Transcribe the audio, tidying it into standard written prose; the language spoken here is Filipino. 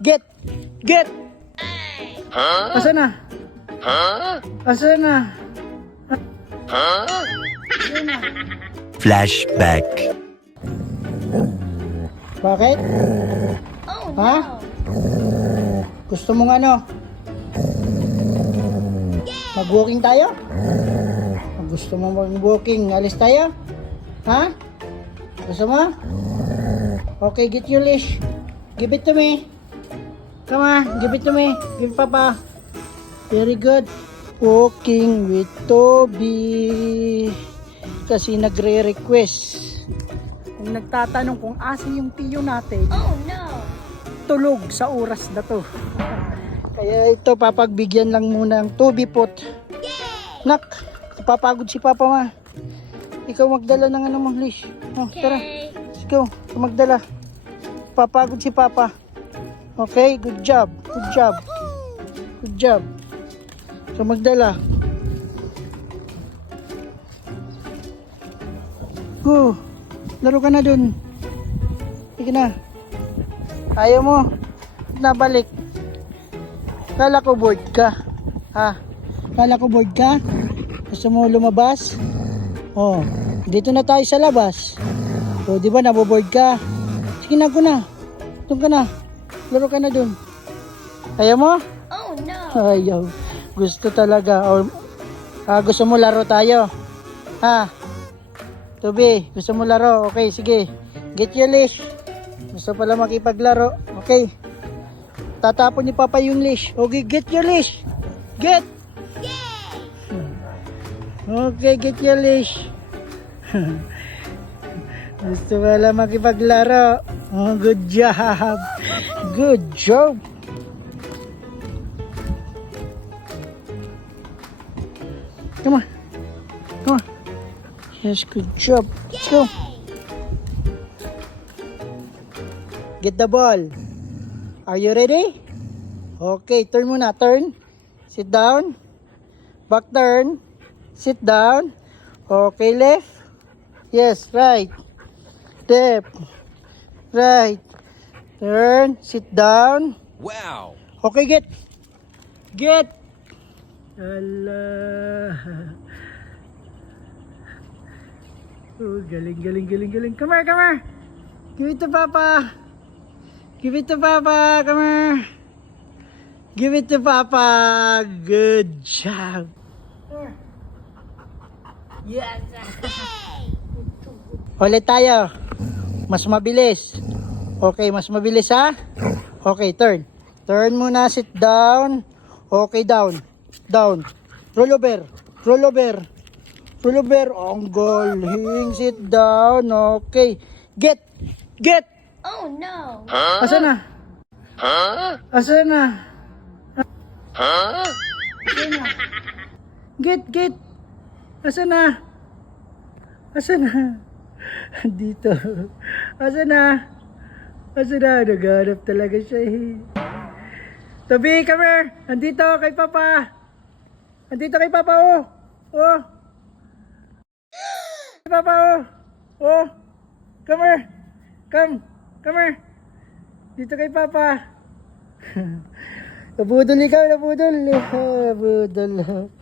Get! Get! Asa na? Asa na? Flashback. Bakit? Ha? Gusto mong ano? Mag-walking tayo? Gusto mo mag-walking? Alis tayo? Ha? Gusto mo? Okay, get your leash. Give it to me. Come on, give it to me. Give Papa. Very good. Walking with Toby. Kasi nagre-request. Kung nagtatanong kung asan yung tiyo natin, Oh no! tulog sa oras na to. Kaya ito, papagbigyan lang muna ng Toby pot. Nak, papagod si Papa ma. Ikaw magdala ng ano mo, leash. Oh, tara. Ikaw, magdala. Papagod si Papa. Okay, good job. Good job. Good job. So magdala. Go. Laro ka na dun. Sige na. Ayaw mo. Nabalik. Kala ko bored ka. Ha? Kala ko bored ka? Gusto mo lumabas? Oh, dito na tayo sa labas. Oh, di ba naboboard ka? Sige na, go na. Doon ka na. Laro ka na dun. Ayaw mo? Oh no! Ayaw. Gusto talaga. Or, gusto mo laro tayo? Ha? Toby, gusto mo laro? Okay, sige. Get your leash. Gusto pala makipaglaro. Okay. Tatapon ni Papa yung leash. Okay, get your leash. Get! Okay, get your leash. Gusto pala makipaglaro. Oh, good job. Good job. Come on. Come on. Yes, good job. Let's go. Get the ball. Are you ready? Okay, turn muna. Turn. Sit down. Back turn. Sit down. Okay, left. Yes, right. Left. Right. Turn. Sit down. Wow. Okay, get. Get. Allah. Oh, galing, galing, galing, galing. Come here, come here. Give it to Papa. Give it to Papa. Come here. Give it to Papa. Good job. Yes. Ulit tayo. Mas mabilis. Okay, mas mabilis ha? Okay, turn. Turn muna, sit down. Okay, down. Down. Roll over. Roll over. Roll over. Ang galing. Sit down. Okay. Get. Get. Oh no! Asa na? Asa na? Asa na? Get, get. Asa na? Asa na? Dito. Asa na? Asa na? Naghanap talaga siya eh. Toby, come here. Andito kay Papa. Andito kay Papa, oh. Oh. Kay Papa, oh. Oh. Come here. Come. Come here. Dito kay Papa. Nabudol ikaw, nabudol. Nabudol.